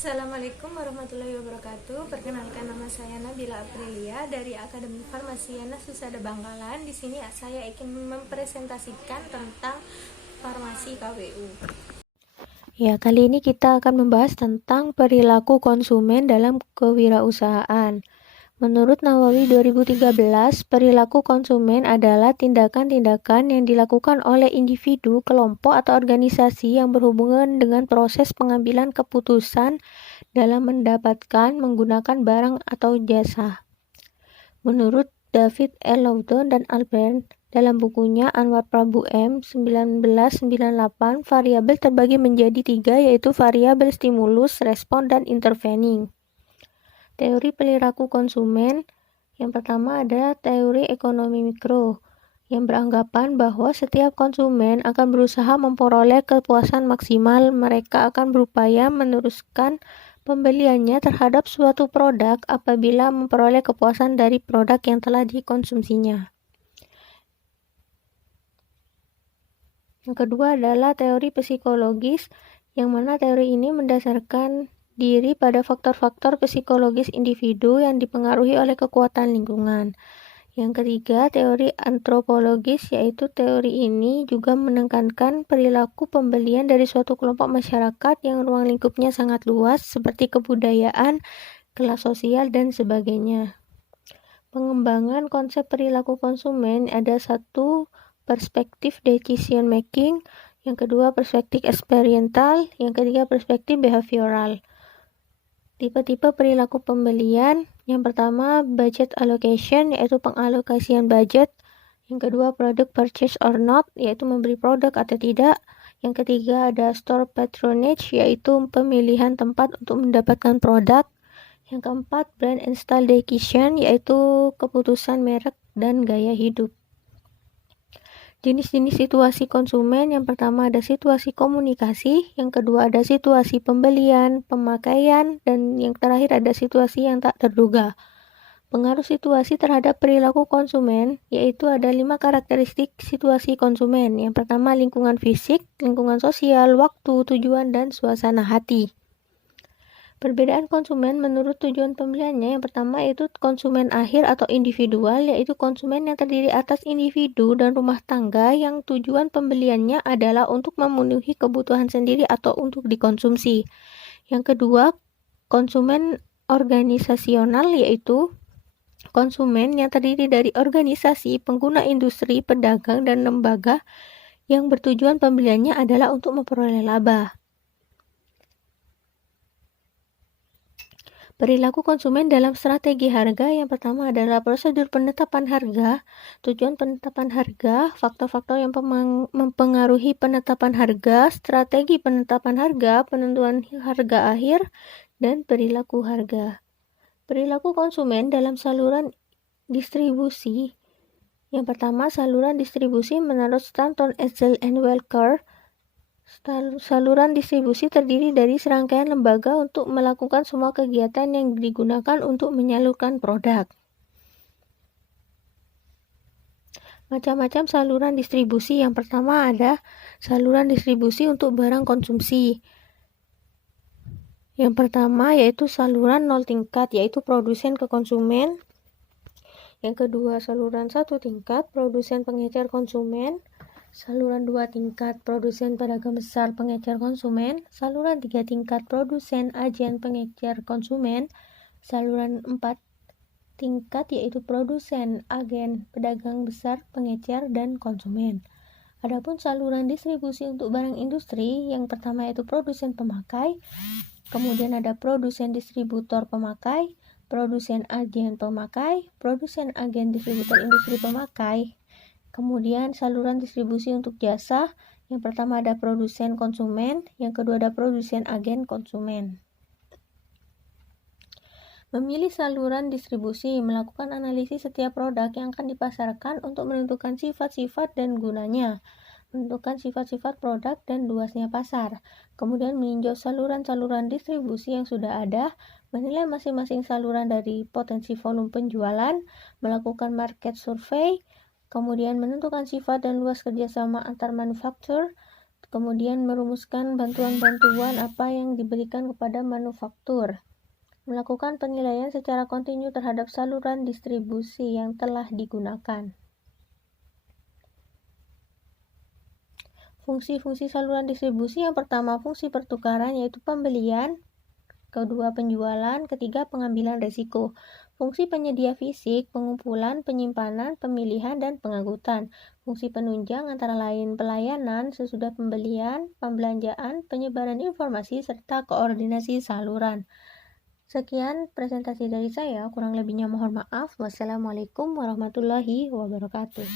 Assalamualaikum warahmatullahi wabarakatuh. Perkenalkan, nama saya Nabila Aprilia dari Akademi Farmasi Yana Susada Bangkalan. Di sini saya ingin mempresentasikan tentang farmasi KWU. Ya, kali ini kita akan membahas tentang perilaku konsumen dalam kewirausahaan. Menurut Nawawi 2013, perilaku konsumen adalah tindakan-tindakan yang dilakukan oleh individu, kelompok, atau organisasi yang berhubungan dengan proses pengambilan keputusan dalam mendapatkan, menggunakan barang atau jasa. Menurut David L. Lawton dan Albert dalam bukunya Anwar Prabu M. 1998, variabel terbagi menjadi 3, yaitu variabel stimulus, respon, dan intervening. Teori perilaku konsumen yang pertama adalah teori ekonomi mikro, yang beranggapan bahwa setiap konsumen akan berusaha memperoleh kepuasan maksimal. Mereka akan berupaya meneruskan pembeliannya terhadap suatu produk apabila memperoleh kepuasan dari produk yang telah dikonsumsinya. Yang kedua adalah teori psikologis, yang mana teori ini mendasarkan diri pada faktor-faktor psikologis individu yang dipengaruhi oleh kekuatan lingkungan. Yang ketiga, teori antropologis, yaitu teori ini juga menekankan perilaku pembelian dari suatu kelompok masyarakat yang ruang lingkupnya sangat luas, seperti kebudayaan, kelas sosial, dan sebagainya. Pengembangan konsep perilaku konsumen ada satu, perspektif decision making, yang kedua perspektif eksperimental, yang ketiga perspektif behavioral. Tipe-tipe perilaku pembelian, yang pertama budget allocation, yaitu pengalokasian budget. Yang kedua product purchase or not, yaitu membeli produk atau tidak. Yang ketiga ada store patronage, yaitu pemilihan tempat untuk mendapatkan produk. Yang keempat brand and style decision, yaitu keputusan merek dan gaya hidup. Jenis-jenis situasi konsumen, yang pertama ada situasi komunikasi, yang kedua ada situasi pembelian, pemakaian, dan yang terakhir ada situasi yang tak terduga. Pengaruh situasi terhadap perilaku konsumen, yaitu ada 5 karakteristik situasi konsumen. Yang pertama lingkungan fisik, lingkungan sosial, waktu, tujuan, dan suasana hati. Perbedaan konsumen menurut tujuan pembeliannya, yang pertama yaitu konsumen akhir atau individual, yaitu konsumen yang terdiri atas individu dan rumah tangga yang tujuan pembeliannya adalah untuk memenuhi kebutuhan sendiri atau untuk dikonsumsi. Yang kedua, konsumen organisasional, yaitu konsumen yang terdiri dari organisasi, pengguna industri, pedagang, dan lembaga yang bertujuan pembeliannya adalah untuk memperoleh laba. Perilaku konsumen dalam strategi harga, yang pertama adalah prosedur penetapan harga, tujuan penetapan harga, faktor-faktor yang mempengaruhi penetapan harga, strategi penetapan harga, penentuan harga akhir, dan perilaku harga. Perilaku konsumen dalam saluran distribusi, yang pertama saluran distribusi menurut Stanton, Etzel, and Welker. Saluran distribusi terdiri dari serangkaian lembaga untuk melakukan semua kegiatan yang digunakan untuk menyalurkan produk. Macam-macam saluran distribusi. Yang pertama ada saluran distribusi untuk barang konsumsi. Yang pertama yaitu saluran 0 tingkat, yaitu produsen ke konsumen. Yang kedua saluran 1 tingkat, produsen pengecer konsumen. Saluran 2 tingkat, produsen pedagang besar pengecer konsumen. Saluran 3 tingkat, produsen agen pengecer konsumen. Saluran 4 tingkat, yaitu produsen agen pedagang besar pengecer dan konsumen. Adapun saluran distribusi untuk barang industri, yang pertama yaitu produsen pemakai, kemudian ada produsen distributor pemakai, produsen agen pemakai, produsen agen distributor industri pemakai. Kemudian saluran distribusi untuk jasa, yang pertama ada produsen konsumen, yang kedua ada produsen agen konsumen. Memilih saluran distribusi, melakukan analisis setiap produk yang akan dipasarkan untuk menentukan sifat-sifat dan gunanya, menentukan sifat-sifat produk dan luasnya pasar. Kemudian meninjau saluran-saluran distribusi yang sudah ada, menilai masing-masing saluran dari potensi volume penjualan, melakukan market survey, kemudian menentukan sifat dan luas kerjasama antar manufaktur, kemudian merumuskan bantuan-bantuan apa yang diberikan kepada manufaktur, melakukan penilaian secara kontinu terhadap saluran distribusi yang telah digunakan. Fungsi-fungsi saluran distribusi: yang pertama, fungsi pertukaran, yaitu pembelian; kedua, penjualan; ketiga, pengambilan risiko. Fungsi penyedia fisik: pengumpulan, penyimpanan, pemilihan, dan pengangkutan. Fungsi penunjang antara lain pelayanan sesudah pembelian, pembelanjaan, penyebaran informasi, serta koordinasi saluran. Sekian presentasi dari saya, kurang lebihnya mohon maaf. Wassalamualaikum warahmatullahi wabarakatuh.